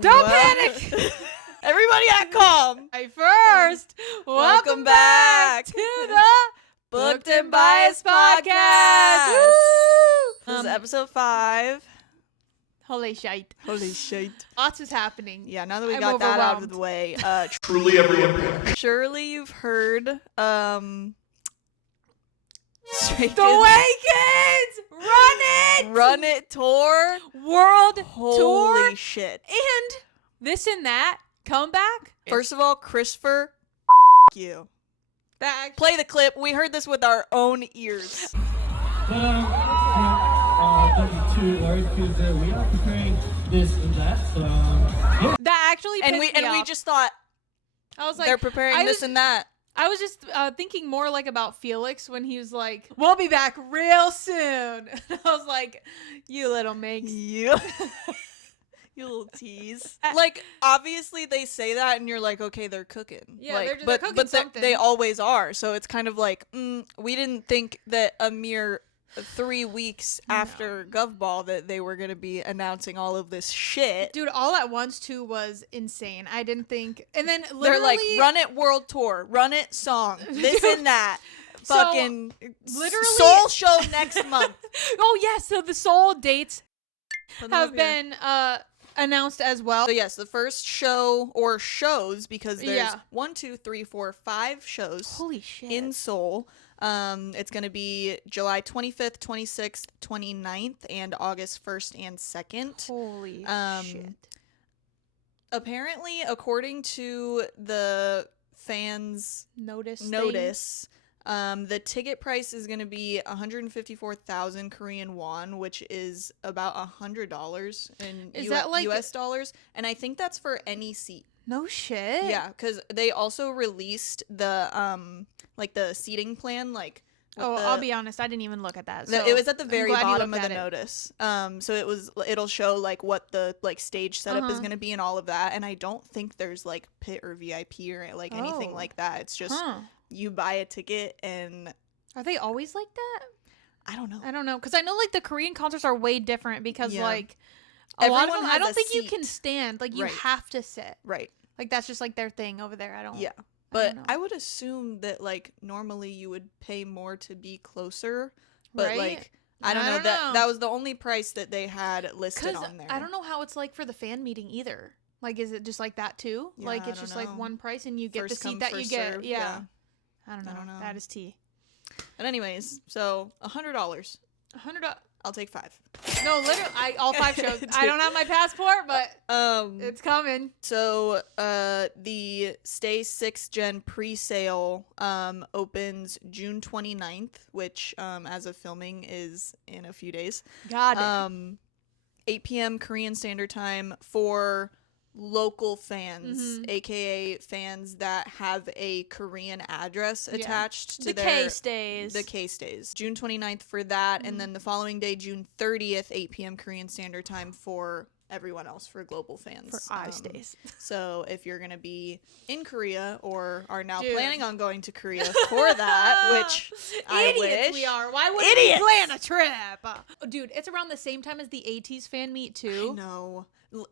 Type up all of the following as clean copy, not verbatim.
Don't panic! Everybody act calm. Hey, first, welcome back to the Booked and Biased podcast. This is episode 5. Holy shite. Holy shit. Lots is happening. Yeah, now that we I'm got that out of overwhelmed. the way, Truly everyone. surely you've heard, Stray The Kids Awakens! Run it! Run It tour. World Holy tour. shit. And this and that comeback. First of all, Christopher, you. That Play the clip. We heard this with our own ears. W2 Larry Tuesday. We are preparing this and that. So, that actually pissed And me we off. just thought I was like, they're preparing I this was- and that. I was just thinking more like about Felix when he was like, "We'll be back real soon." I was like, "You little minx." You. You little tease. Like, obviously they say that and you're like, okay, they're cooking. Yeah, like, they're but cooking but something. they always are. So it's kind of like, we didn't think that a mere 3 weeks after Govball that they were going to be announcing all of this shit. Dude, all at once too was insane. I didn't think, and then literally, They're like, Run It World Tour, Run It song, this Dude. and that. So, Fucking literally- Soul show next month. Oh yeah, so the Soul dates Put them have up here. been announced as well. So yes, the first show or shows, because there's Yeah. 5 shows Holy shit! in Seoul. It's going to be July 25th, 26th, 29th, and August 1st and 2nd. Holy shit! Apparently, according to the fans' Notice. the ticket price is going to be 154,000 Korean won, which is about $100 in Is that like- US dollars, and I think that's for any seat. No shit. Yeah, because they also released the like the seating plan, like. with Oh, the- I'll be honest. I didn't even look at that. No, So it was at the I'm very glad you bottom of looked the at it. notice. So it'll show like what the like stage setup is Uh-huh. going to be and all of that. And I don't think there's like pit or VIP or like anything Oh. like that. It's just Huh. you buy a ticket and Are they always like that? I don't know. I don't know, because I know like the Korean concerts are way different because Yeah. like a lot of Everyone them, I has don't a think you can seat. stand. Like you Right. have to sit. Right. Like that's just like their thing over there. I don't. Yeah. I don't But know. I would assume that like normally you would pay more to be closer, but Right? like I don't know that was the only price that they had listed Because on there. I don't know how it's like for the fan meeting either. Like, is it just like that too? Yeah, like I it's don't just like know. one price and you get First the seat come, that you first get. serve, Yeah. I don't know. know. That is tea. But anyways, so $100. $100. I'll take 5. No, literally, all 5 shows. I don't have my passport, but it's coming. So the Stay 6th Gen pre-sale opens June 29th, which as of filming is in a few days. Got it. 8 p.m. Korean Standard Time for local fans, Mhm. aka fans that have a Korean address Yeah. attached to The their K stays. the K stays. June 29th for that, Mhm. and then the following day, June 30th, 8 p.m. Korean Standard Time for everyone else, for global fans. For I stays. So if you're going to be in Korea or are now Dude. planning on going to Korea for that, which I Idiots wish. we are. Why would Idiots. we plan a trip? Dude, it's around the same time as the ATEEZ fan meet I too. know.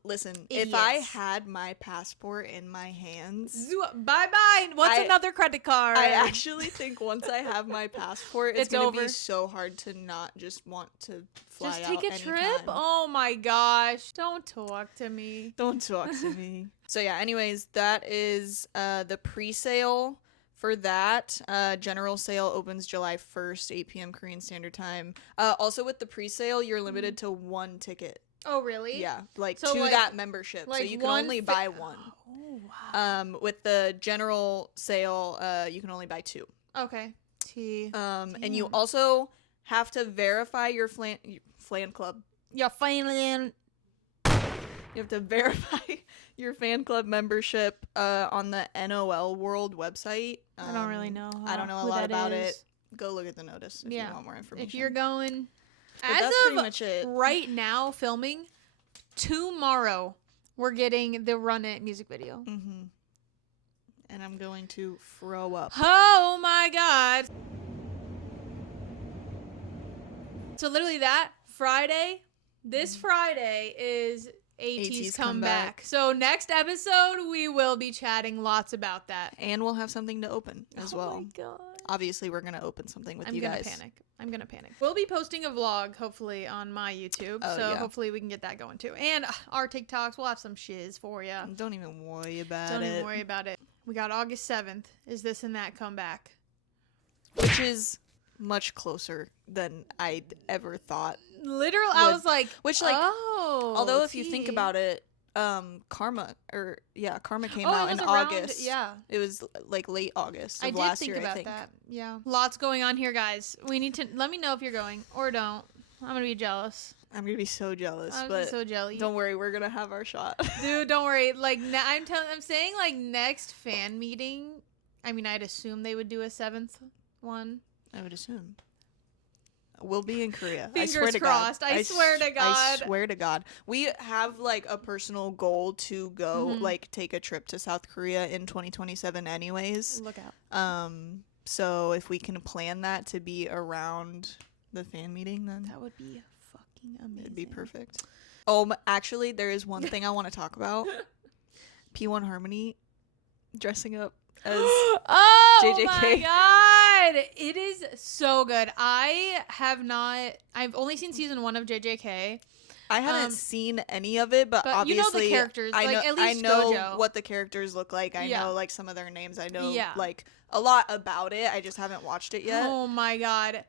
Listen, if I Idiots. had my passport in my hands, Bye bye. What's I- another credit card? I actually think once I have my passport, it's It's going to over. be so hard to not just want to fly just out take a trip. anytime. Oh my gosh! Don't talk to me. Don't talk to me. So yeah, anyways, that is the pre-sale for that. General sale opens July 1st, 8 p.m. Korean Standard Time. Also with the pre-sale, you're limited to 1 ticket. Oh really? Yeah, like So, to like- that membership. So like you can one only fi- buy 1. Oh wow. With the general sale, you can only buy 2. Okay. T. And you Damn. also have to verify your flan club. Your fan. You have to verify your fan club membership on the NOL World website. I don't really know. I don't know a who lot that about is. it. Go look at the notice if Yeah. you want more information. If you're going, But as that's of pretty much it. right now, filming tomorrow, we're getting the Run It music video. Mm-hmm. And I'm going to throw up. Oh my god! So literally that Friday, this Friday is AT's come back. So next episode, we will be chatting lots about that. And we'll have something to open as well. Oh my god. Obviously, we're going to open something with you guys. I'm gonna panic. We'll be posting a vlog, hopefully, on my YouTube. Oh, so yeah. hopefully we can get that going too. And our TikToks, we'll have some shiz for you. Don't even worry about Don't it. even worry about it. We got August 7th. Is this and that come back? Which is much closer than I'd ever thought. Literally, I Would- was like, which, like, oh. Although if you think tea. about it, Karma came Oh, it out was in around- August. Yeah. It was like late August of I did last think year, about I think. that. Yeah. Lots going on here, guys. We need to let me know if you're going or don't. I'm gonna be jealous. I'm gonna be so jealous, I'm but so jelly. don't worry, we're gonna have our shot. Dude, don't worry. Like I'm saying like next fan meeting. I mean, I'd assume they would do a 7th one. I would assume. We'll be in Korea. Fingers I swear to crossed. God. I swear to I God. swear to God. We have like a personal goal to go like take a trip to South Korea in 2027 anyways. Look out. So if we can plan that to be around the fan meeting, then That would be fucking amazing. it'd be perfect. Oh, actually, there is one thing I want to talk about. P1 Harmony dressing up as Oh JJK. my god, it is so good. I've only seen season 1 of JJK. I haven't seen any of it, but but you know the obviously characters, I like, know, at least I know Gojo. what the characters look like. I Yeah. know like some of their names. I know Yeah. like a lot about it. I just haven't watched it yet. Oh my god.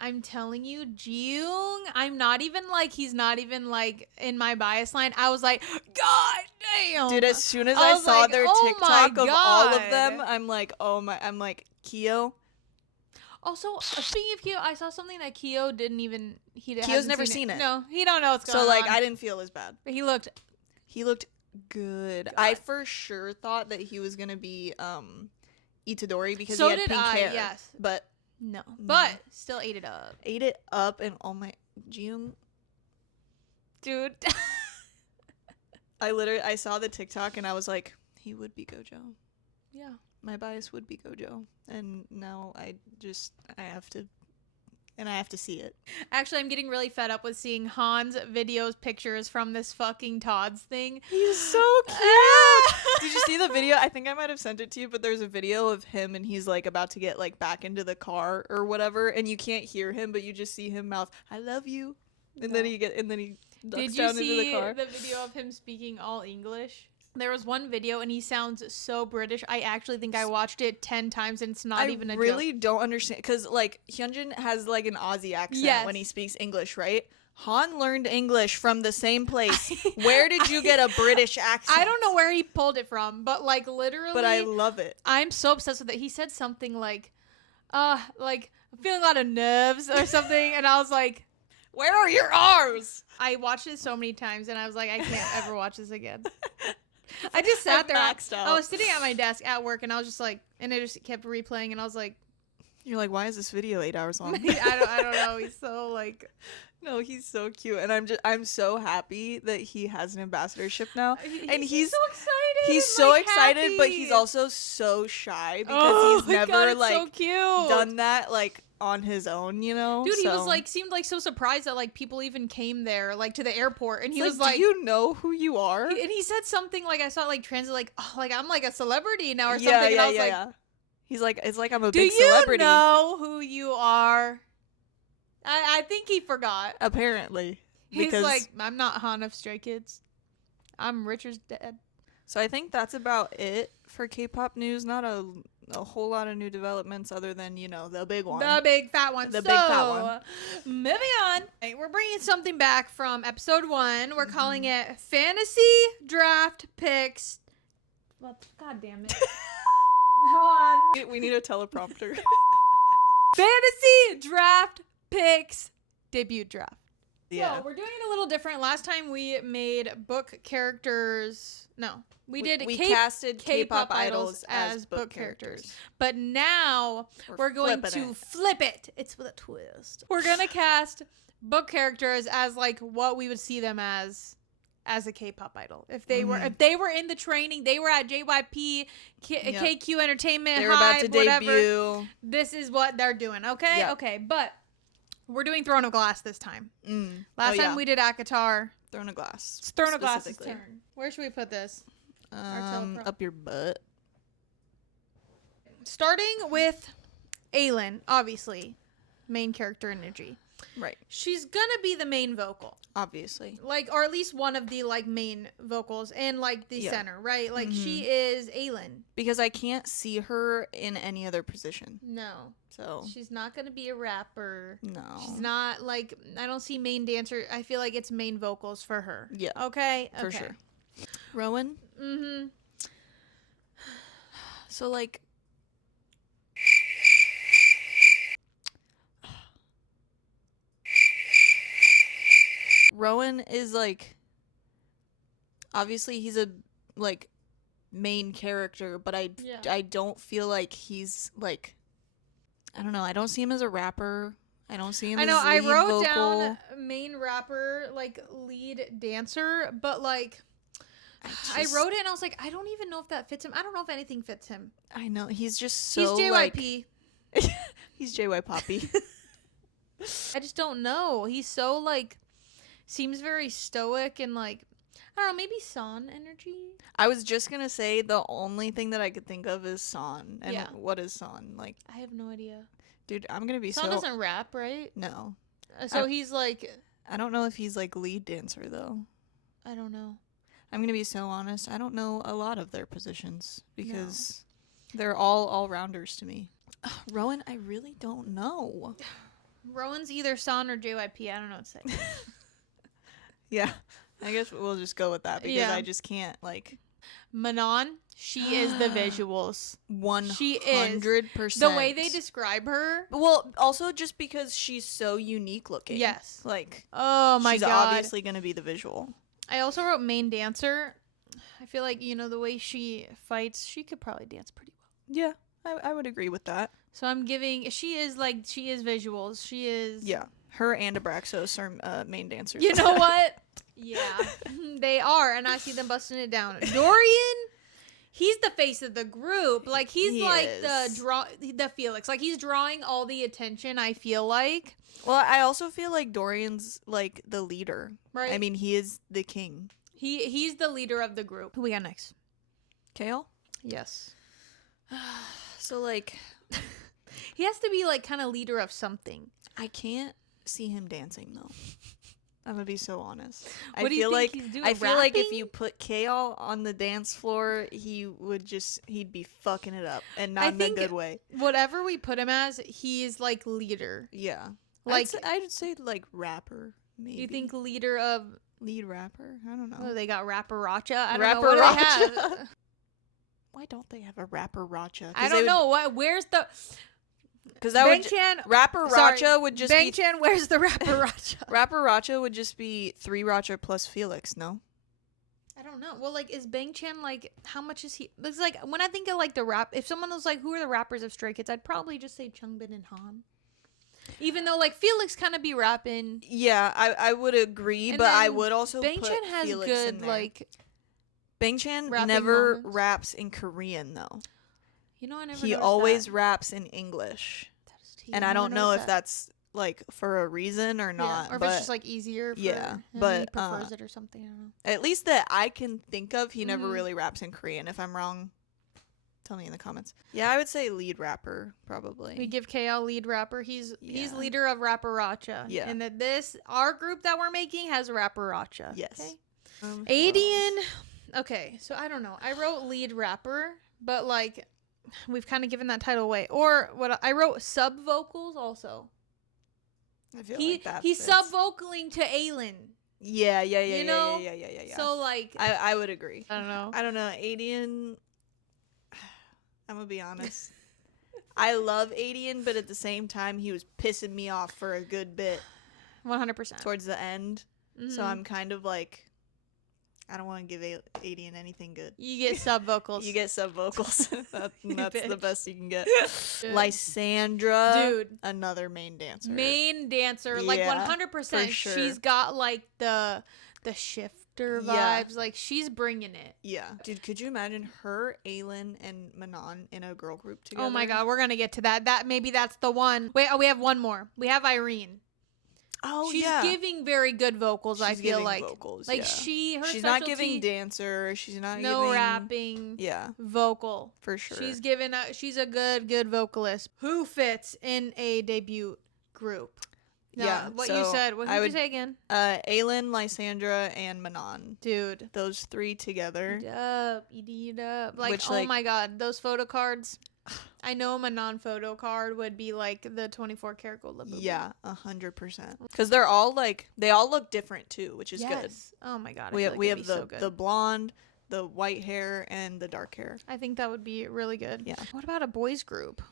I'm telling you, Jiyoung, he's not even like in my bias line. I was like, God damn. Dude, as soon as I I was saw like, their oh my TikTok of all of God. them, I'm like, Kyo. Also, speaking of Kyo, I saw something that Kyo didn't even. Kyo's hasn't never seen it. No, he don't know what's going So like on. I didn't feel as bad. But he looked. He looked good. I for sure thought that he was gonna be Itadori because So he had did pink I, hair. yes. But No, but still ate it up, ate it up and oh my Jiyoung. dude. I saw the TikTok and I was like, he would be Gojo. Yeah. My bias would be Gojo. And now I have to see it. Actually, I'm getting really fed up with seeing Han's videos, pictures from this fucking Todd's thing. He's so cute. Did you see the video? I think I might have sent it to you, but there's a video of him and he's like about to get like back into the car or whatever, and you can't hear him, but you just see him mouth, "I love you," and then he ducks Did you down see into the car. the video of him speaking all English? There was one video and he sounds so British. I actually think I watched it 10 times and it's not even a joke. I really don't understand because like Hyunjin has like an Aussie accent Yes. when he speaks English, right? Han learned English from the same place. Where did you get a British accent? I don't know where he pulled it from, but like literally. But I love it. I'm so obsessed with it. He said something like I'm feeling a lot of nerves or something, and I was like, Where are your R's? I watched it so many times, and I was like, I can't ever watch this again. I just sat there. maxed out. I was sitting at my desk at work, and I was just like, and it just kept replaying, and I was like, You're like, why is this video 8 hours long? I don't know. He's so like, No, he's so cute, and I'm so happy that he has an ambassadorship now. And he's so excited. He's so like, excited, but happy. he's also so shy because Oh he's my never God, it's like so cute. done that like on his own, you know. Dude, he was So- like, seemed like so surprised that like people even came there, like to the airport, and he It's was like, "Do you know who you are?" and he said something like I saw it like translate like, oh, like I'm like a celebrity now or something, and I was like, He's like, it's like I'm a do big you celebrity. know who you are? I think he forgot. Apparently, He's because like, I'm not Han of Stray Kids. I'm Richard's dad. so I think that's about it for K-pop news. Not a whole lot of new developments other than the big one. The big fat one. The So, big fat one. moving on. We're bringing something back from episode 1. We're calling Mm-hmm. it Fantasy Draft Picks. Well, God damn it. Hold on. We need a teleprompter. Fantasy Draft Picks debut draft. Yeah. So we're doing it a little different. Last time we made book characters. No, we did we K- casted K-pop idols as book characters. But now we're going flipping to it. flip it. It's with a twist. We're going to cast book characters as like what we would see them as a K-pop idol. If they were in the training, they were at JYP, KQ Entertainment, They're about Hybe, to whatever. debut. This is what they're doing, okay? Yeah. Okay, but we're doing Throne of Glass this time. Mm. Last Oh, time yeah. we did Akatar. Throne of Glass. It's Throne of Glass's specifically. turn. Where should we put this? telepro- Up your butt. Starting with Aelin, obviously. Main character energy. Right. She's gonna be the main vocal. Obviously. Like, or at least one of the, like, main vocals and, like, the Yeah. center, right? Like, she Mhm. is Aelin. Because I can't see her in any other position. No. So. She's not gonna be a rapper. No. She's not, like, I don't see main dancer. I feel like it's main vocals for her. Yeah. Okay? For sure. Rowan? Mm-hmm. So, like. Rowan is, like. Obviously, he's a, like, main character, but I don't feel like he's, like. I don't know. I don't see him as a rapper. I don't see him as I lead wrote vocal. down main rapper, like, lead dancer, but, like, I wrote it and I was like, I don't even know if that fits him. I don't know if anything fits him. I know. He's just so, He's JYP. Like, he's JY Poppy. I just don't know. He's so, like, seems very stoic and, like, I don't know, maybe San energy? I was just gonna say the only thing that I could think of is San. And Yeah. what is San? Like, I have no idea. dude, I'm gonna be San so. doesn't rap, right? No. So he's, like, I don't know if he's, like, lead dancer, though. I don't know. I'm gonna be so honest. I don't know a lot of their positions because they're all rounders to me. Rowan, I really don't know. Rowan's either San or JYP. I don't know what to say. Yeah. I guess we'll just go with that because Yeah. I just can't, like. Manon, she is the visuals. 100%. The way they describe her. Well, also just because she's so unique looking. Yes. Like, Oh my she's god. obviously going to be the visual. I also wrote main dancer. I feel like, you know, the way she fights, she could probably dance pretty well. Yeah, I would agree with that. So I'm giving, she is visuals. She is. Yeah. Her and Abraxos are main dancers. You know what? Yeah, they are, and I see them busting it down. Dorian, he's the face of the group. Like, he's He like is. the Felix. Like, he's drawing all the attention, I feel like. Well, I also feel like Dorian's, like, the leader. Right. I mean, he is the king. He's the leader of the group. Who we got next? Kale? Yes. So, like, He has to be, like, kind of leader of something. I can't see him dancing, though. I'm gonna be so honest. What do you think he's doing, I feel like if rapping? you put Kale on the dance floor, he'd be fucking it up, and not I in a think good way. Whatever we put him as, he is, like, leader. Yeah, Like, I'd say like rapper. Maybe you think leader of, lead rapper? I don't know. oh, they got Rapper Racha? I don't Rapper know what they have. Racha. Why don't they have a rapper Racha? I don't know. Where's the... Because that would Bangchan... rapper Sorry, Racha would just be Bangchan, where's the Rapper Racha? rapper Racha would just be 3 Racha plus Felix. No. I don't know. Well, like, is Bangchan, like, how much is he... It's like, when I think of, like, the rap... If someone was like, who are the rappers of Stray Kids, I'd probably just say Changbin and Han. Even though, like, Felix kind of be rapping. Yeah, I would agree, And but I then would also put Bangchan has Felix in good, there. like... Bangchan rapping never moments. raps in Korean though. You know, I never He noticed always that. raps in English, He and I never don't know if noticed that. that's like for a reason or not. Yeah, or if but it's just, like, easier for yeah, him. He but, prefers it or something. I don't know. at least that I can think of, he never Mhm. really raps in Korean. If I'm wrong, tell me in the comments. Yeah, I would say lead rapper probably. We give KL lead rapper. He's Yeah. leader of Rapper Racha. Yeah. And that our group that we're making has Rapper Racha. Yes. Okay? Who else? Adian. Okay, so I don't know. I wrote lead rapper, but, like, we've kind of given that title away. Or what I wrote sub vocals also. I feel He like that he's fits. sub vocaling to Aelin. Yeah. you know? Yeah. So, like, I would agree. I don't know. I don't know. Adian, I'm gonna be honest. I love Adian, but at the same time, he was pissing me off for a good bit 100%. towards the end. So Mhm. I'm kind of like, I don't want to give Adian anything good. You get sub vocals. You get sub vocals. That's the bitch. best you can get. Dude. Lysandra, Dude. another main dancer. Main dancer, like, Yeah, 100%. for sure. She's got, like, the shifter Yeah. vibes. Like, she's bringing it. Yeah, dude, could you imagine her, Aelin, and Manon in a girl group together? Oh my god, we're gonna get to that. Maybe that's the one. Wait, we have one more. We have Irene. Oh, she's yeah. giving very good vocals. I She's feel giving like vocals, like yeah. she's She's specialty, not giving dancer. She's not no giving rapping. Yeah, Vocal for sure. She's a good vocalist who fits in a debut group. Now, Yeah, what so you said. What I did would- you say again? Aylin, Lysandra, and Manon. Dude. Those three together. Eat up. Like, Which, oh like- my god, those photo cards. I know a non-photo card would be like the 24 karat gold lip. Yeah, 100%. Because they're all like they all look different too, which is good. Oh my god. We I feel like we it'd have be so good. the blonde, the white hair, and the dark hair. I think that would be really good. Yeah. What about a boys group?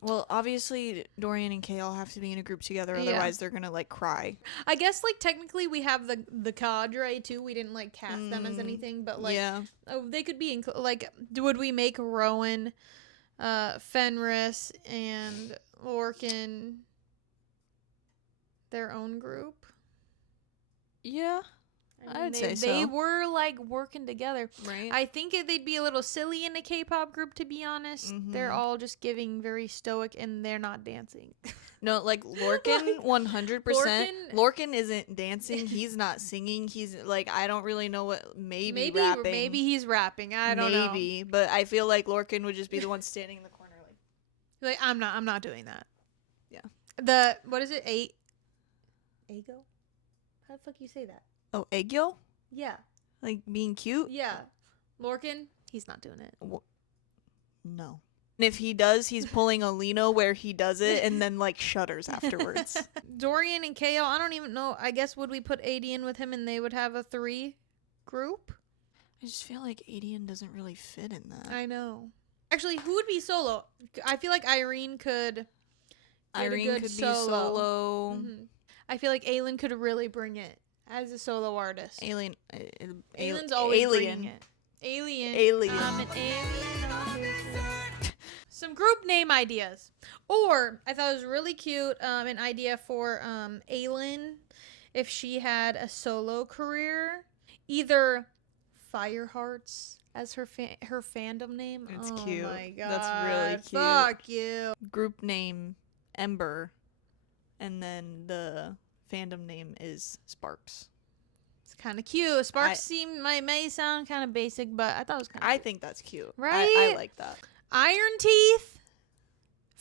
Well, obviously Dorian and Kale have to be in a group together, Yeah. otherwise they're gonna like cry. I guess like technically we have the cadre too. We didn't like cast them as anything, but like yeah, they could be like would we make Rowan, Fenris, and Lorcan their own group? yeah, I I'd say they so. were like working together. right. I think they'd be a little silly in a K-pop group, to be honest. They're Mhm. all just giving very stoic, and they're not dancing. No, like Lorcan, 100%. Lorcan- Lorcan isn't dancing. He's not singing. He's like I don't really know what maybe rapping. maybe he's rapping. I don't know. Maybe, but I feel like Lorcan would just be the one standing in the corner, like Like I'm not doing that. Yeah. What is it? Ego? How the fuck you say that? oh, Egyo, Yeah. like being cute. Yeah. Lorcan, he's not doing it. No. And if he does, he's pulling a Lino where he does it and then like shudders afterwards. Dorian and Kale, I don't even know. I guess would we put AD in with him and they would have a 3 group? I just feel like Adian doesn't really fit in that. I know. Actually, who would be solo? I feel like Irene could get a Irene good could solo. be solo. Mhm. I feel like Aylin could really bring it as a solo artist. Alien. Aylin's always alien. bringing it. Alien. Alien. I'm an alien. I'm here. Some group name ideas. Or, I thought it was really cute, an idea for Aylin if she had a solo career. Either Firehearts as her fandom name. It's Oh cute. my god. That's really cute. Fuck you. Group name Ember, and then the fandom name is Sparks. It's kind of cute. Sparks may sound kind of basic, but I thought it was kind of I think that's cute. I Right? like that. Iron Teeth.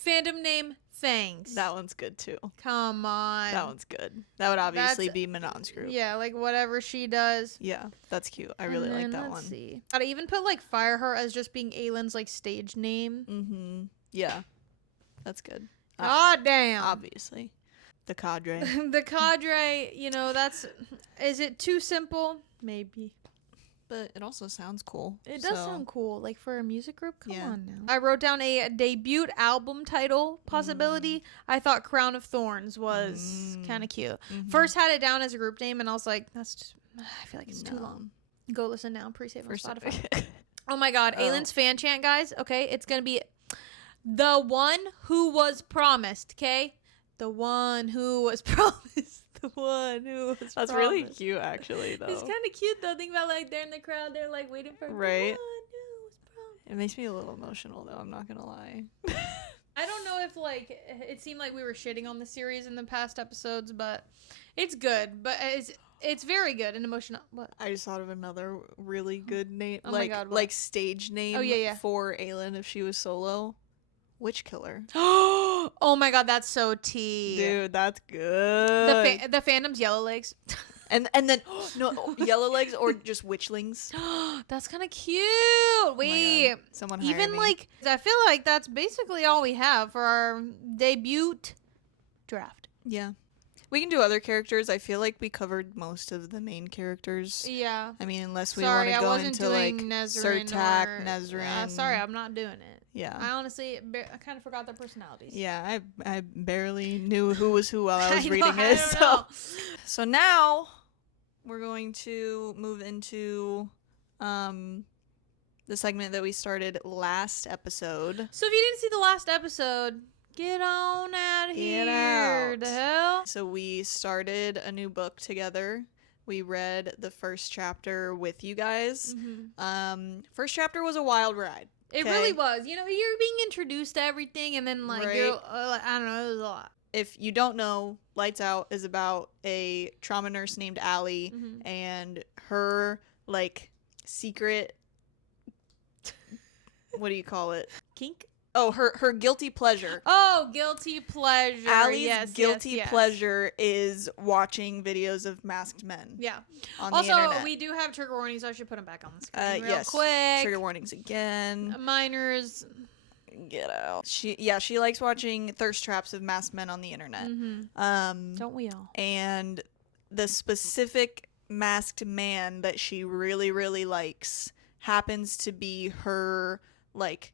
Fandom name Fangs. That one's good too. Come on. That one's good. That would obviously That's- be Manon's group. Yeah, like whatever she does. Yeah, that's cute. I really And like then that let's one. See. I'd even put like Fireheart as just being Aylin's like stage name. Mm-hmm. Yeah, that's good. God damn. Obviously, the cadre. The cadre, is it too simple? Maybe. But it also sounds cool. It does so- sound cool, like for a music group. Come Yeah. on now. I wrote down a debut album title possibility. I thought Crown of Thorns was kind of cute. Mhm. First had it down as a group name, and I was like, I feel like it's too No. long. Go listen now. Pre-save on First- Spotify. Oh my god, Oh. Aylin's fan chant, guys. Okay, it's gonna be the one who was promised. Okay, the one who was promised. The one who was. That's promised. really cute, actually. Though It's kind of cute though. Think about like they're in the crowd. They're like waiting for Right. The one who was promised. it makes me a little emotional, though. I'm not gonna lie. I don't know if like it seemed like we were shitting on the series in the past episodes, but it's good. But it's very good and emotional. What? I just thought of another really good name, Oh my God, what? like stage name. Oh, yeah. For Aylin if she was solo. Witch Killer. Oh my god, that's so tea. Dude, that's good. The fandom's Yellow Legs. and then no Yellow Legs or just Witchlings. That's kind of cute. Oh my Wait, God. Someone hire even me. like I feel like that's basically all we have for our debut draft. Yeah. We can do other characters. I feel like we covered most of the main characters. Yeah. I mean, unless we Sorry, want I to go wasn't into doing like Nezrin Sertak, or Nezrin. sorry, I'm not doing it. Yeah. I honestly, I kind of forgot their personalities. Yeah, I barely knew who was who while I was know, reading I it. don't So know. so now we're going to move into the segment that we started last episode. So if you didn't see the last episode, get on out of Get here. out. The hell? So we started a new book together. We read the first chapter with you guys. First chapter was a wild ride. It Okay. really was. You're being introduced to everything, and then like Right. you're, I don't know, it was a lot. if you don't know, Lights Out is about a trauma nurse named Allie and her, like, secret, what do you call it? Kink? Oh, her guilty pleasure. Oh, guilty pleasure. Allie's guilty pleasure is watching videos of masked men. Yeah. On Also, the internet. we do have trigger warnings, so I should put them back on the screen real Yes. quick. Trigger warnings again. Minors. Get out. She likes watching thirst traps of masked men on the internet. Don't we all? And the specific masked man that she really, really likes happens to be her, like,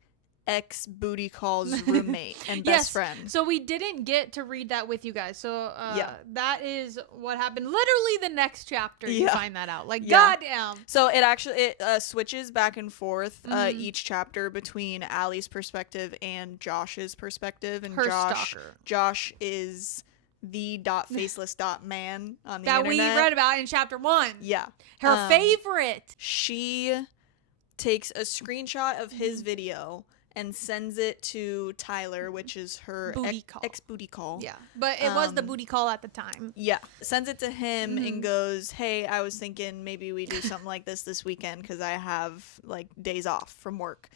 ex booty calls roommate and best friend. So we didn't get to read that with you guys. So Yeah. that is what happened. Literally the next chapter you find that out. Like, Yeah. goddamn. So it switches back and forth each chapter between Allie's perspective and Josh's perspective. And Her stalker. Josh is the faceless man on the that internet. we read about in chapter 1. Yeah. Her favorite. She takes a screenshot of his video and sends it to Tyler, which is her ex-booty call. Yeah. But it was the booty call at the time. Yeah. Sends it to him and goes, hey, I was thinking maybe we do something like this weekend because I have, like, days off from work.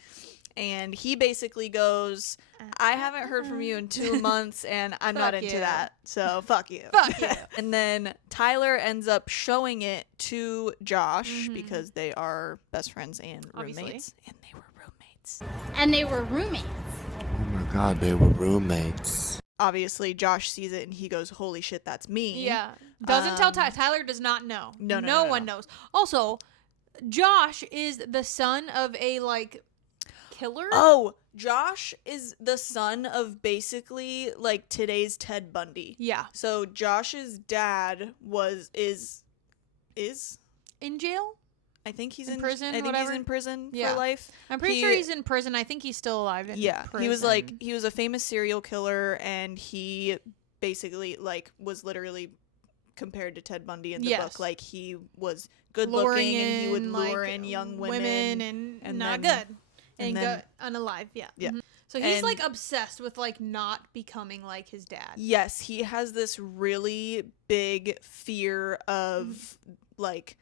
And he basically goes, I haven't heard from you in 2 months, and I'm not into that. So fuck you. Fuck you. And then Tyler ends up showing it to Josh because they are best friends and roommates. And they were roommates. And they were roommates. Oh my god, they were roommates. Obviously, Josh sees it and he goes, holy shit, that's me. Yeah. Doesn't tell Tyler does not know. No one knows. Also, Josh is the son of a, like, killer. Oh, Josh is the son of basically, like, today's Ted Bundy. Yeah. So Josh's dad is In jail? I think he's In in prison, I think whatever? he's in prison Yeah. for life. I'm pretty sure he's in prison. I think he's still alive in prison. He was a famous serial killer, and he basically, like, was literally compared to Ted Bundy in the book. Like, he was good looking and he would lure in young women and not good and go unalive. Yeah. So he's like obsessed with, like, not becoming like his dad. Yes, he has this really big fear of like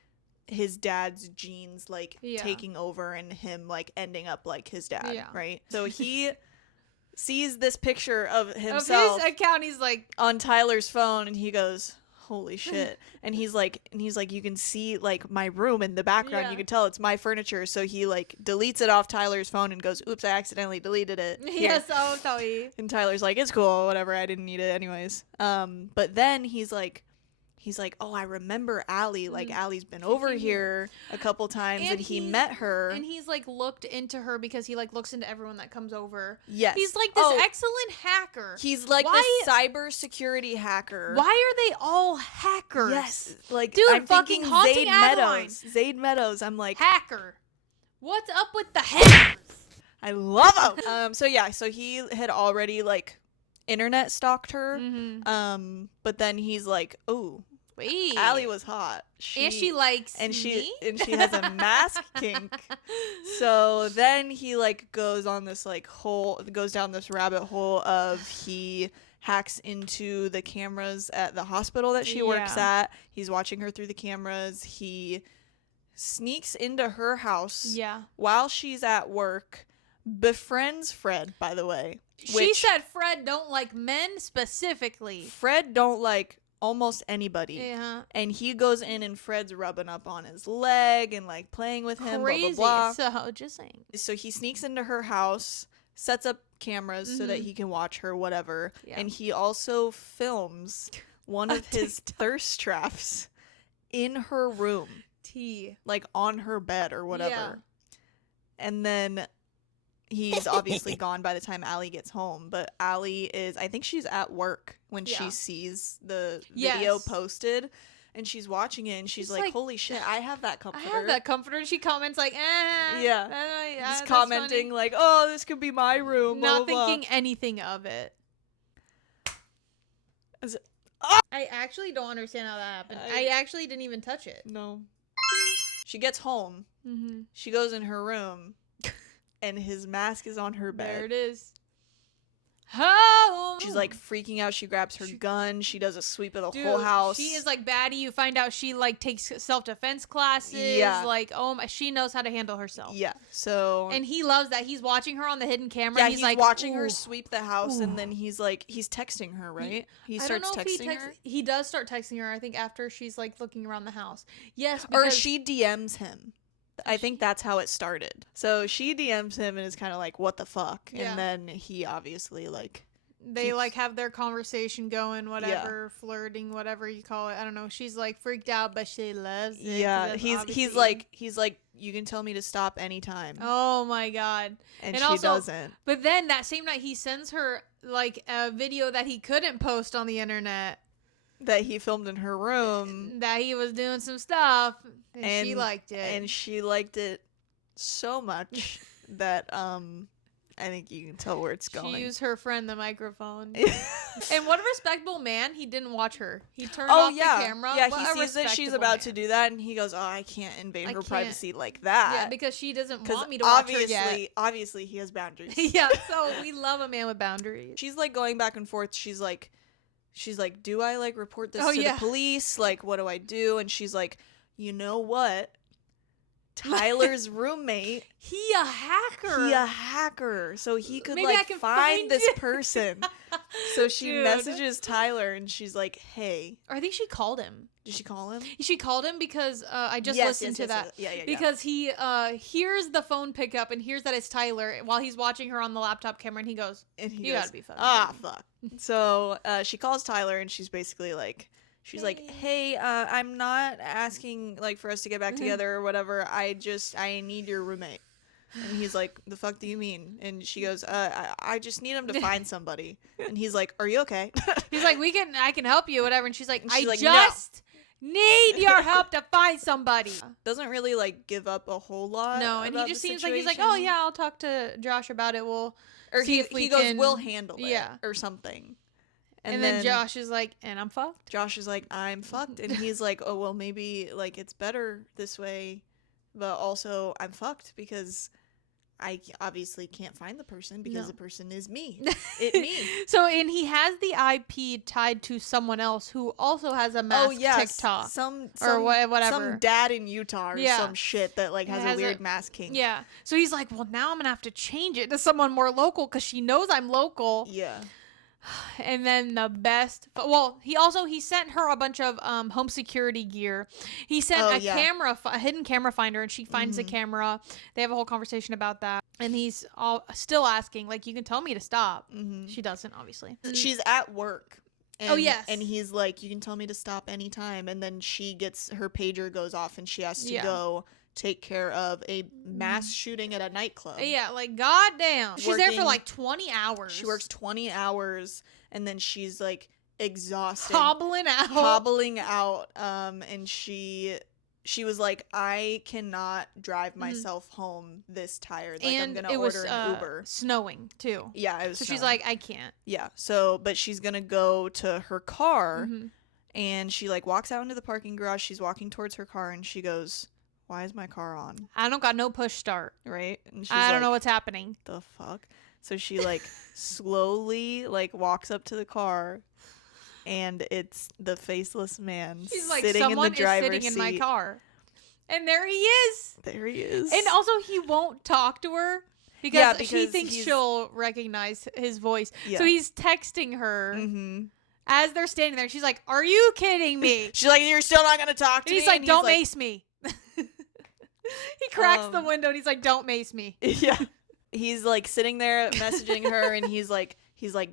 his dad's genes, like, taking over and him, like, ending up like his dad, right? So he sees this picture of himself of his account. He's like on Tyler's phone, and he goes, holy shit. And he's like you can see, like, my room in the background. You can tell it's my furniture. So he, like, deletes it off Tyler's phone and goes, oops, I accidentally deleted it. yes, oh sorry. And Tyler's like, it's cool, whatever, I didn't need it anyways. But then he's like, oh, I remember Allie. Like, Allie's been over here a couple times, and he met her. And he's, like, looked into her because he, like, looks into everyone that comes over. Yes. He's, like, this excellent hacker. He's, like, the cyber security hacker. Why are they all hackers? Yes. Like, dude, I'm fucking thinking Haunting Zayd Meadows. I'm like, hacker. What's up with the hackers? I love him. So he had already, like, internet stalked her. But then he's like, oh, wait, Allie was hot. And she likes and me? she has a mask kink. So then he, like, goes down this rabbit hole of he hacks into the cameras at the hospital that she works at. He's watching her through the cameras. He sneaks into her house while she's at work. Befriends Fred, by the way. She said Fred don't like men specifically. Fred don't like almost anybody. Yeah. And he goes in and Fred's rubbing up on his leg and, like, playing with him. Crazy. Blah, blah, blah. So just saying. So he sneaks into her house, sets up cameras so that he can watch her, whatever. Yeah. And he also films one of his thirst traps in her room. Like, on her bed or whatever. Yeah. And then he's obviously gone by the time Allie gets home, but Allie is, I think she's at work when she sees the video posted, and she's watching it, and she's like, holy shit, I have that comforter. I have that comforter. And she comments like, Just commenting like, oh, this could be my room. Not blah, blah, thinking anything of it. I actually don't understand how that happened. I actually didn't even touch it. No. She gets home. She goes in her room. And his mask is on her bed. There it is. home. She's like freaking out. She grabs her gun. She does a sweep of the Dude, whole house. she is like baddie. You find out she like takes self-defense classes. Yeah. Like, she knows how to handle herself. Yeah. So. And he loves that. He's watching her on the hidden camera. Yeah, and he's like watching her "Ooh." sweep the house, and then he's texting her, right? He starts I don't know texting if her. he does start texting her. I think after she's like looking around the house. Yes, Or because she DMs him. I think that's how it started. So she DMs him and is kind of like, "What the fuck?" Yeah. And then he obviously like they like have their conversation going, whatever, flirting, whatever you call it. I don't know. She's like freaked out, but she loves it. 'cause yeah. that's He's obviously- like, "You can tell me to stop anytime," Oh my god. and and she also- doesn't. But then that same night, he sends her like a video that he couldn't post on the internet That he filmed in her room, that he was doing some stuff, and she liked it. and she liked it so much that I think you can tell where it's going. She used her friend the microphone. And what a respectable man. He didn't watch her. He turned off the camera. Yeah, What a he sees that she's respectable about to man. do that, and he goes, "Oh, I can't invade I her can't. privacy like that." Yeah, because she doesn't Because want me to watch her yet. obviously, he has boundaries. Yeah, so we love a man with boundaries. She's like going back and forth. She's like, "Do I like report this Oh, to yeah. the police? Like, what do I do?" And she's like, "You know what? Tyler's roommate, He a hacker. so he could Maybe I like can find find this it." person." So she Dude. messages Tyler, and she's like, "Hey, Or I think she called him. did she call him?" She called him because I just Yes, listened to yes, that. yes. Yeah. Because he hears the phone pick up and hears that it's Tyler while he's watching her on the laptop camera, and he goes, And he "You goes, gotta be fucking "Ah, kidding me." fuck." So she calls Tyler, and she's basically like, "Hey, I'm not asking like for us to get back together or whatever. I need your roommate." And he's like, "The fuck do you mean?" And she goes, I just need him to find somebody." And he's like, "Are you okay?" He's like, I can help you, whatever. And she's like, she's I like, "No." just need your help to find somebody. Doesn't really like give up a whole lot. No, and he about just the seems like he's like, situation. "Oh yeah, I'll talk to Josh about it. We'll Or see he if we he goes, can- "We'll handle it." Yeah. Or something. And then Josh is like, "And I'm fucked." Josh is like, "I'm fucked," and he's like, "Oh well, maybe like it's better this way, but also I'm fucked because I obviously can't find the person because No. the person is me, me." So, and he has the IP tied to someone else who also has a masked TikTok. some whatever. some dad in Utah or Yeah. some shit that like has a weird mask king. Yeah. So he's like, well, now I'm gonna have to change it to someone more local because she knows I'm local. Yeah. And then the best, he sent her a bunch of home security gear. He sent a hidden camera finder, and she finds the camera. They have a whole conversation about that, and he's still asking, like, you can tell me to stop. She doesn't, obviously. She's at work. And, Oh, yes. And he's like, "You can tell me to stop anytime." And then her pager goes off, and she has to Yeah. go take care of a mass shooting at a nightclub. Yeah, like, goddamn. She's there for Working- like 20 hours. She works 20 hours, and then she's like exhausted, hobbling out. and she was like, "I cannot drive myself home this tired. Like, I'm And gonna it was order an Uber." snowing too. Yeah, it was. So she's snowing. like, I can't. Yeah. So, but she's gonna go to her car, and she like walks out into the parking garage. She's walking towards her car, and she goes, "Why is my car on?" I don't got no push start. Right? And she's I don't like, know what's happening. "The fuck?" So she like slowly like walks up to the car, and it's the faceless man She's like, sitting in the someone is driver's sitting in seat. my car. And there he is. There he is. And also, he won't talk to her because, he because thinks he's- she'll recognize his voice. Yeah. So he's texting her Mm-hmm. as they're standing there. She's like, "Are you kidding me?" She's like, "You're still not gonna talk to And me?" he's like, And "Don't mace me." He cracks the Um, window and he's like, "Don't mace me." Yeah. He's like sitting there messaging her, and he's like,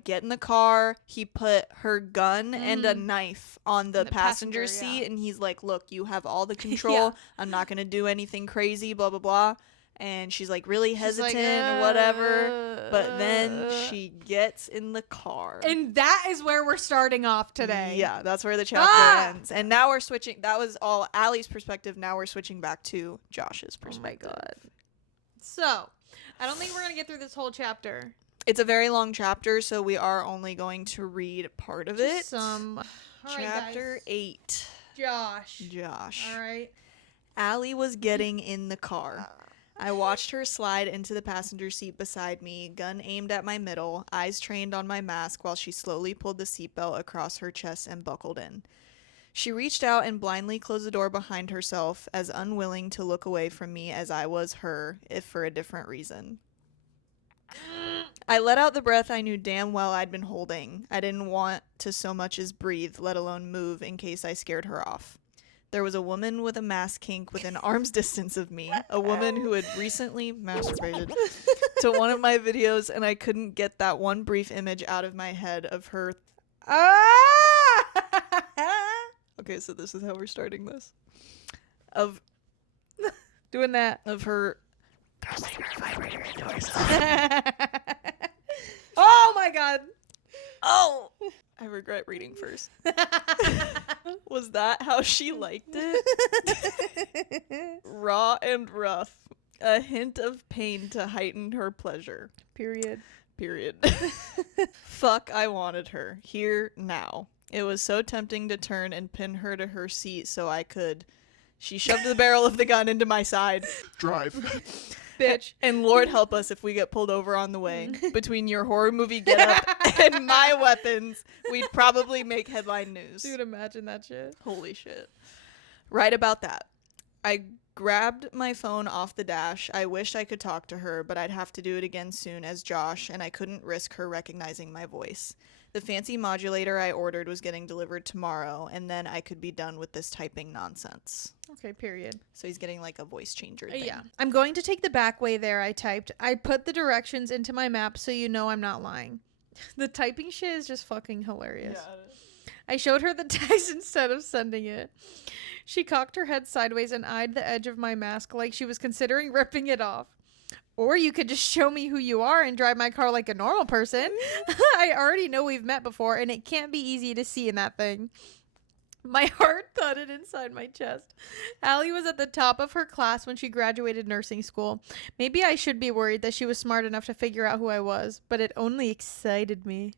"Get in the car." He put her gun and a knife on the, passenger passenger, seat, yeah. and he's like, "Look, you have all the control. I'm not gonna do anything crazy, blah blah blah." And she's like really hesitant or whatever, but then she gets in the car. And that is where we're starting off today. Yeah, that's where the chapter ends. And now we're switching. That was all Allie's perspective. Now we're switching back to Josh's perspective. Oh my god. So, I don't think we're going to get through this whole chapter. It's a very long chapter, so we are only going to read part of it. Some. All right, Chapter guys. 8. Josh. Josh. All right. Allie was getting in the car. I watched her slide into the passenger seat beside me, gun aimed at my middle, eyes trained on my mask while she slowly pulled the seatbelt across her chest and buckled in. She reached out and blindly closed the door behind herself, as unwilling to look away from me as I was her, if for a different reason. I let out the breath I knew damn well I'd been holding. I didn't want to so much as breathe, let alone move, in case I scared her off. There was a woman with a mask kink within arm's distance of me, a woman who had recently masturbated to one of my videos, and I couldn't get that one brief image out of my head of her. Okay, so this is how we're starting this. Of Doing that. of her. Oh my god. Oh! I regret reading first. Was that how she liked it? Raw and rough. A hint of pain to heighten her pleasure. Period. Fuck, I wanted her. Here, now. It was so tempting to turn and pin her to her seat so I could. She shoved the barrel of the gun into my side. Drive. Bitch. And Lord help us if we get pulled over on the way. Between your horror movie getup and my weapons, we'd probably make headline news. Dude, imagine that shit. Holy shit. Right about that. I grabbed my phone off the dash. I wished I could talk to her, but I'd have to do it again soon as Josh, and I couldn't risk her recognizing my voice. The fancy modulator I ordered was getting delivered tomorrow, and then I could be done with this typing nonsense. Okay, period. So he's getting like a voice changer thing. Yeah. I'm going to take the back way there, I typed. I put the directions into my map so you know I'm not lying. The typing shit is just fucking hilarious. Yeah. I showed her the text instead of sending it. She cocked her head sideways and eyed the edge of my mask like she was considering ripping it off. Or you could just show me who you are and drive my car like a normal person. I already know we've met before, and it can't be easy to see in that thing. My heart thudded inside my chest. Allie was at the top of her class when she graduated nursing school. Maybe I should be worried that she was smart enough to figure out who I was, but it only excited me.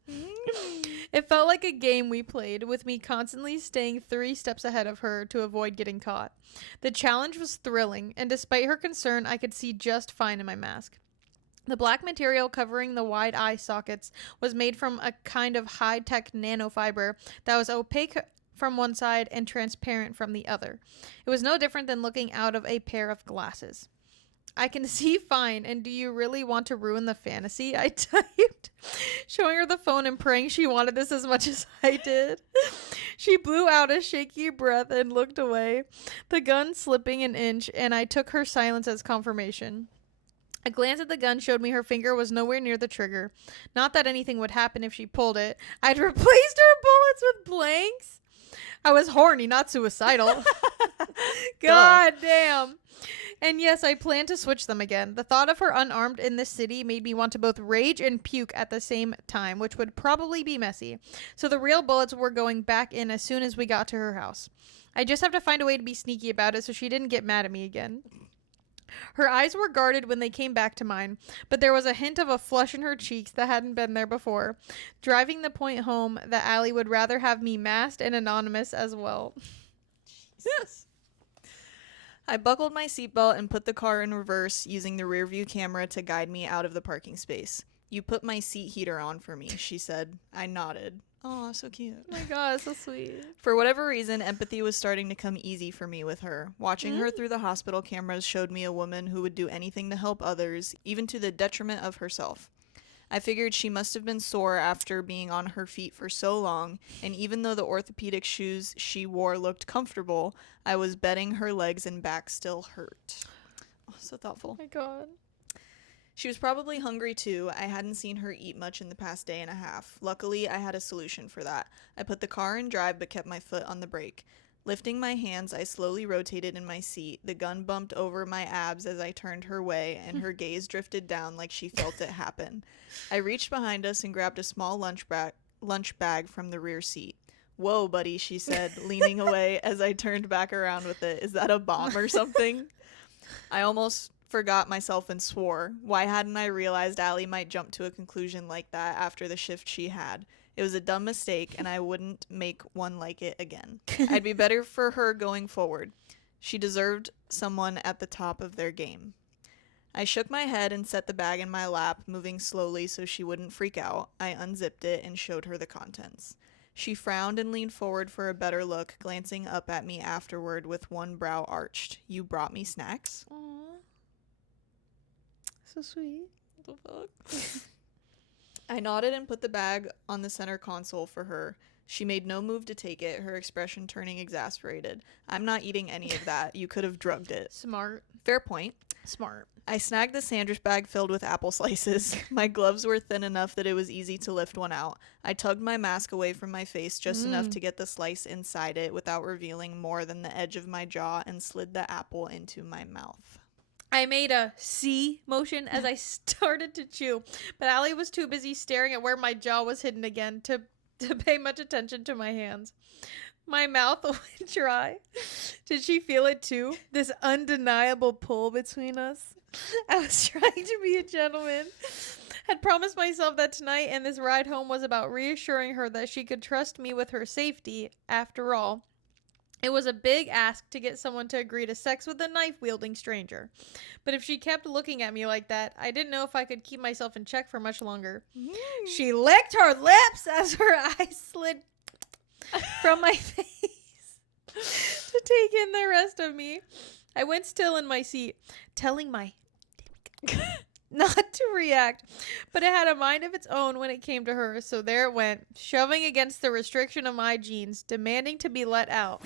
It felt like a game we played, with me constantly staying 3 steps ahead of her to avoid getting caught. The challenge was thrilling, and despite her concern, I could see just fine in my mask. The black material covering the wide eye sockets was made from a kind of high-tech nanofiber that was opaque from one side and transparent from the other. It was no different than looking out of a pair of glasses. I can see fine, and do you really want to ruin the fantasy? I typed, showing her the phone and praying she wanted this as much as I did. She blew out a shaky breath and looked away, the gun slipping an inch, and I took her silence as confirmation. A glance at the gun showed me her finger was nowhere near the trigger. Not that anything would happen if she pulled it. I'd replaced her bullets with blanks. I was horny, not suicidal. God damn. And yes, I plan to switch them again. The thought of her unarmed in this city made me want to both rage and puke at the same time, which would probably be messy. So the real bullets were going back in as soon as we got to her house. I just have to find a way to be sneaky about it so she didn't get mad at me again. Her eyes were guarded when they came back to mine, but there was a hint of a flush in her cheeks that hadn't been there before, driving the point home that Allie would rather have me masked and anonymous as well. Yes. I buckled my seatbelt and put the car in reverse, using the rearview camera to guide me out of the parking space. You put my seat heater on for me, she said. I nodded. Oh, so cute. Oh my god, so sweet. For whatever reason, empathy was starting to come easy for me with her. Watching her through the hospital cameras showed me a woman who would do anything to help others, even to the detriment of herself. I figured she must have been sore after being on her feet for so long, and even though the orthopedic shoes she wore looked comfortable, I was betting her legs and back still hurt. Oh, so thoughtful. Oh my god. She was probably hungry too. I hadn't seen her eat much in the past day and a half. Luckily, I had a solution for that. I put the car in drive but kept my foot on the brake. Lifting my hands, I slowly rotated in my seat. The gun bumped over my abs as I turned her way, and her gaze drifted down like she felt it happen. I reached behind us and grabbed a small lunch bag from the rear seat. Whoa, buddy, she said, leaning away as I turned back around with it. Is that a bomb or something? I almost forgot myself and swore. Why hadn't I realized Allie might jump to a conclusion like that after the shift she had? It was a dumb mistake, and I wouldn't make one like it again. I'd be better for her going forward. She deserved someone at the top of their game. I shook my head and set the bag in my lap, moving slowly so she wouldn't freak out. I unzipped it and showed her the contents. She frowned and leaned forward for a better look, glancing up at me afterward with one brow arched. You brought me snacks? Aww. So sweet. What the fuck? I nodded and put the bag on the center console for her. She made no move to take it, her expression turning exasperated. I'm not eating any of that. You could have drugged it. Smart. Fair point. Smart. I snagged the sandwich bag filled with apple slices. My gloves were thin enough that it was easy to lift one out. I tugged my mask away from my face just enough to get the slice inside it without revealing more than the edge of my jaw and slid the apple into my mouth. I made a C motion as I started to chew, but Allie was too busy staring at where my jaw was hidden again to pay much attention to my hands. My mouth went dry. Did she feel it too? This undeniable pull between us? I was trying to be a gentleman. Had promised myself that tonight and this ride home was about reassuring her that she could trust me with her safety. After all, it was a big ask to get someone to agree to sex with a knife-wielding stranger. But if she kept looking at me like that, I didn't know if I could keep myself in check for much longer. She licked her lips as her eyes slid from my face to take in the rest of me. I went still in my seat, telling my not to react, but it had a mind of its own when it came to her, so there it went, shoving against the restriction of my jeans, demanding to be let out.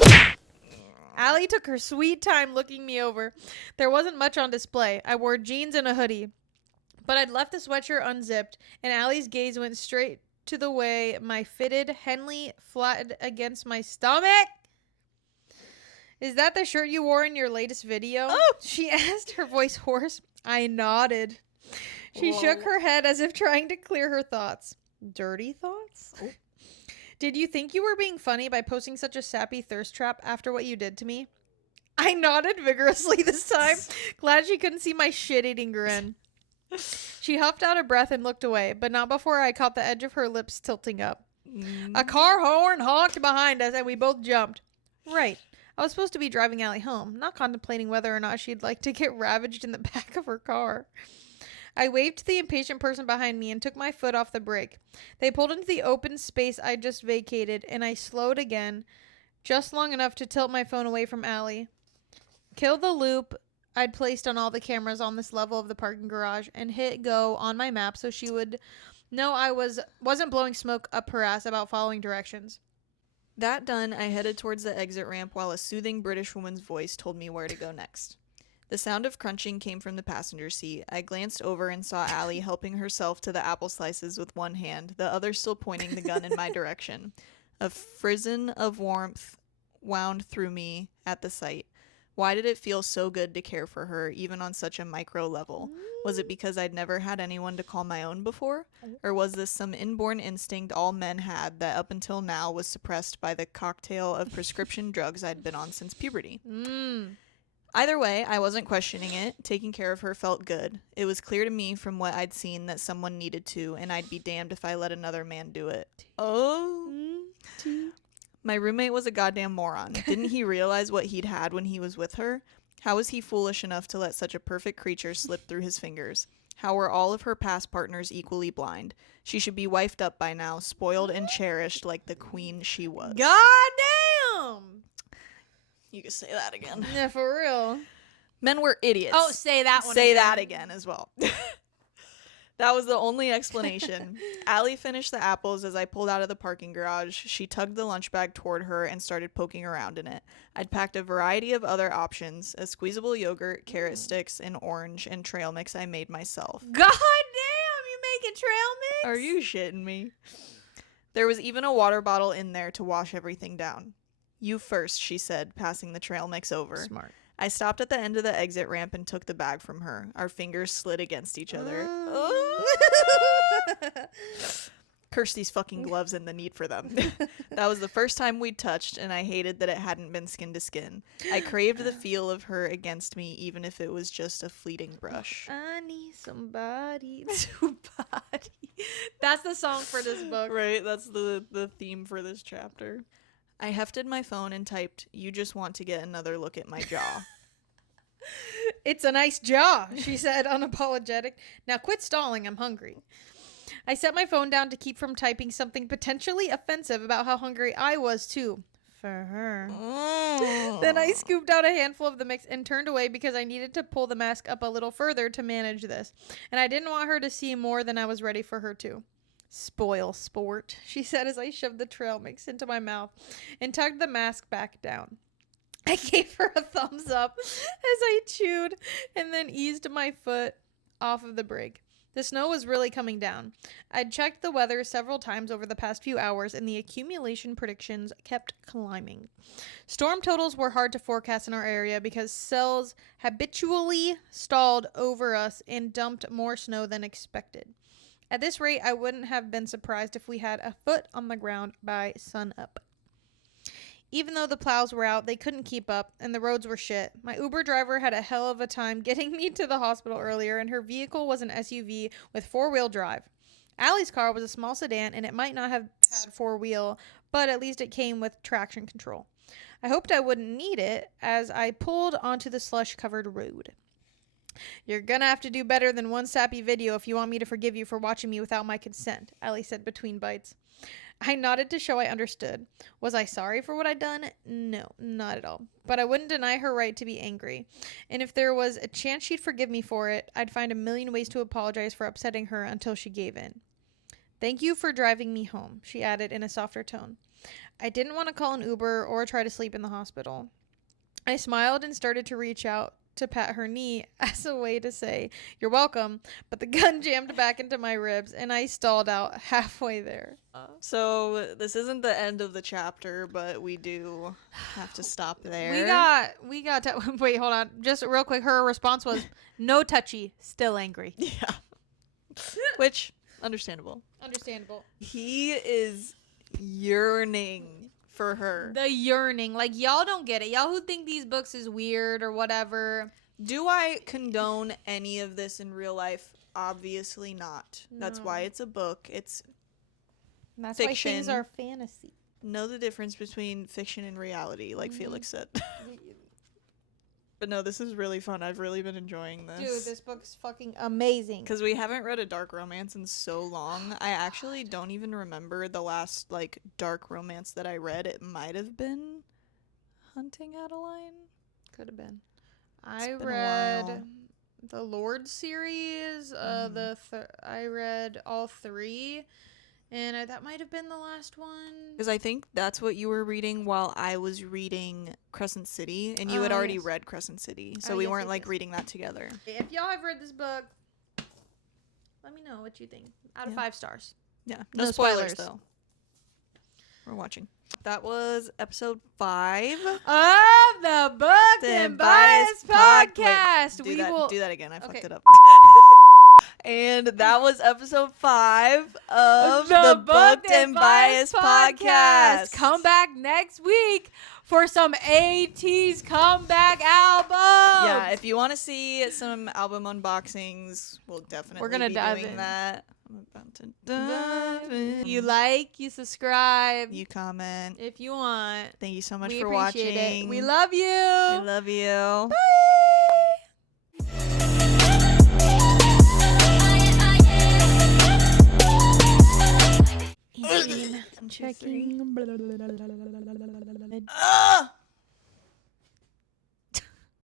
Allie took her sweet time looking me over. There wasn't much on display. I wore jeans and a hoodie, but I'd left the sweatshirt unzipped, and Allie's gaze went straight to the way my fitted Henley flattened against my stomach. Is that the shirt you wore in your latest video? Oh, she asked, her voice hoarse. I nodded. She shook her head as if trying to clear her thoughts. Dirty thoughts? Oh. Did you think you were being funny by posting such a sappy thirst trap after what you did to me? I nodded vigorously this time, glad she couldn't see my shit-eating grin. She huffed out a breath and looked away, but not before I caught the edge of her lips tilting up. A car horn honked behind us, and we both jumped. Right. I was supposed to be driving Allie home, not contemplating whether or not she'd like to get ravaged in the back of her car. I waved to the impatient person behind me and took my foot off the brake. They pulled into the open space I just vacated, and I slowed again, just long enough to tilt my phone away from Allie. Kill the loop I'd placed on all the cameras on this level of the parking garage and hit go on my map so she would know I wasn't blowing smoke up her ass about following directions. That done, I headed towards the exit ramp while a soothing British woman's voice told me where to go next. The sound of crunching came from the passenger seat. I glanced over and saw Allie helping herself to the apple slices with one hand, the other still pointing the gun in my direction. A frisson of warmth wound through me at the sight. Why did it feel so good to care for her, even on such a micro level? Was it because I'd never had anyone to call my own before? Or was this some inborn instinct all men had that up until now was suppressed by the cocktail of prescription drugs I'd been on since puberty? Either way, I wasn't questioning it. Taking care of her felt good. It was clear to me from what I'd seen that someone needed to, and I'd be damned if I let another man do it. Oh. My roommate was a goddamn moron. Didn't he realize what he'd had when he was with her? How was he foolish enough to let such a perfect creature slip through his fingers? How were all of her past partners equally blind? She should be wifed up by now, spoiled and cherished like the queen she was. Goddamn! You can say that again. Yeah, for real. Men were idiots. Oh, say that one Say again. that again as well. That was the only explanation. Allie finished the apples as I pulled out of the parking garage. She tugged the lunch bag toward her and started poking around in it. I'd packed a variety of other options, a squeezable yogurt, carrot sticks, an orange, and trail mix I made myself. God damn, you making trail mix? Are you shitting me? There was even a water bottle in there to wash everything down. You first, she said, passing the trail mix over. Smart. I stopped at the end of the exit ramp and took the bag from her. Our fingers slid against each other. Curse these fucking gloves and the need for them. That was the first time we'd touched, and I hated that it hadn't been skin to skin. I craved the feel of her against me, even if it was just a fleeting brush. I need somebody to body. That's the song for this book. Right, that's the theme for this chapter. I hefted my phone and typed, "You just want to get another look at my jaw." It's a nice jaw, she said, unapologetic. Now quit stalling, I'm hungry. I set my phone down to keep from typing something potentially offensive about how hungry I was, too. For her. Then I scooped out a handful of the mix and turned away because I needed to pull the mask up a little further to manage this. And I didn't want her to see more than I was ready for her to. Spoil sport, she said as I shoved the trail mix into my mouth and tugged the mask back down. I gave her a thumbs up as I chewed and then eased my foot off of the brake. The snow was really coming down. I'd checked the weather several times over the past few hours, and the accumulation predictions kept climbing. Storm totals were hard to forecast in our area because cells habitually stalled over us and dumped more snow than expected. At this rate, I wouldn't have been surprised if we had a foot on the ground by sunup. Even though the plows were out, they couldn't keep up, and the roads were shit. My Uber driver had a hell of a time getting me to the hospital earlier, and her vehicle was an SUV with four-wheel drive. Allie's car was a small sedan, and it might not have had four-wheel, but at least it came with traction control. I hoped I wouldn't need it as I pulled onto the slush-covered road. You're gonna have to do better than one sappy video if you want me to forgive you for watching me without my consent, Allie said between bites. I nodded to show I understood. Was I sorry for what I'd done? No, not at all. But I wouldn't deny her right to be angry. And if there was a chance she'd forgive me for it, I'd find a million ways to apologize for upsetting her until she gave in. Thank you for driving me home, she added in a softer tone. I didn't want to call an Uber or try to sleep in the hospital. I smiled and started to reach out to pat her knee as a way to say, "You're welcome," but the gun jammed back into my ribs and I stalled out halfway there. So this isn't the end of the chapter, but we do have to stop there. Wait, hold on. Just real quick, her response was, "No touchy, still angry." Yeah. Which, understandable. Understandable. He is yearning for her. The yearning. Like, y'all don't get it. Y'all who think these books is weird or whatever. Do I condone any of this in real life? Obviously not. No. That's why it's a book. It's and that's fiction. Why things are fantasy. Know the difference between fiction and reality, like Felix said. But no, this is really fun. I've really been enjoying this. Dude, this book's fucking amazing. Because we haven't read a dark romance in so long. I actually don't even remember the last, like, dark romance that I read. It might have been Hunting Adeline. Could have been. I read the Lord series. I read all three. And that might have been the last one. Because I think that's what you were reading while I was reading Crescent City. And you had already read Crescent City. So we weren't, like, reading that together. If y'all have read this book, let me know what you think. Out of 5 stars. Yeah. No spoilers, though. We're watching. That was episode 5 of the Booked and Biased Podcast. Wait, do that again. I fucked it up. And that was episode 5 of the Booked and Biased Podcast. Come back next week for some 80s comeback albums. Yeah, if you want to see some album unboxings, we'll definitely be doing that. I'm about to dive in. You like, you subscribe, you comment if you want. Thank you so much we for appreciate watching. It. We love you. We love you. Bye. I'm checking.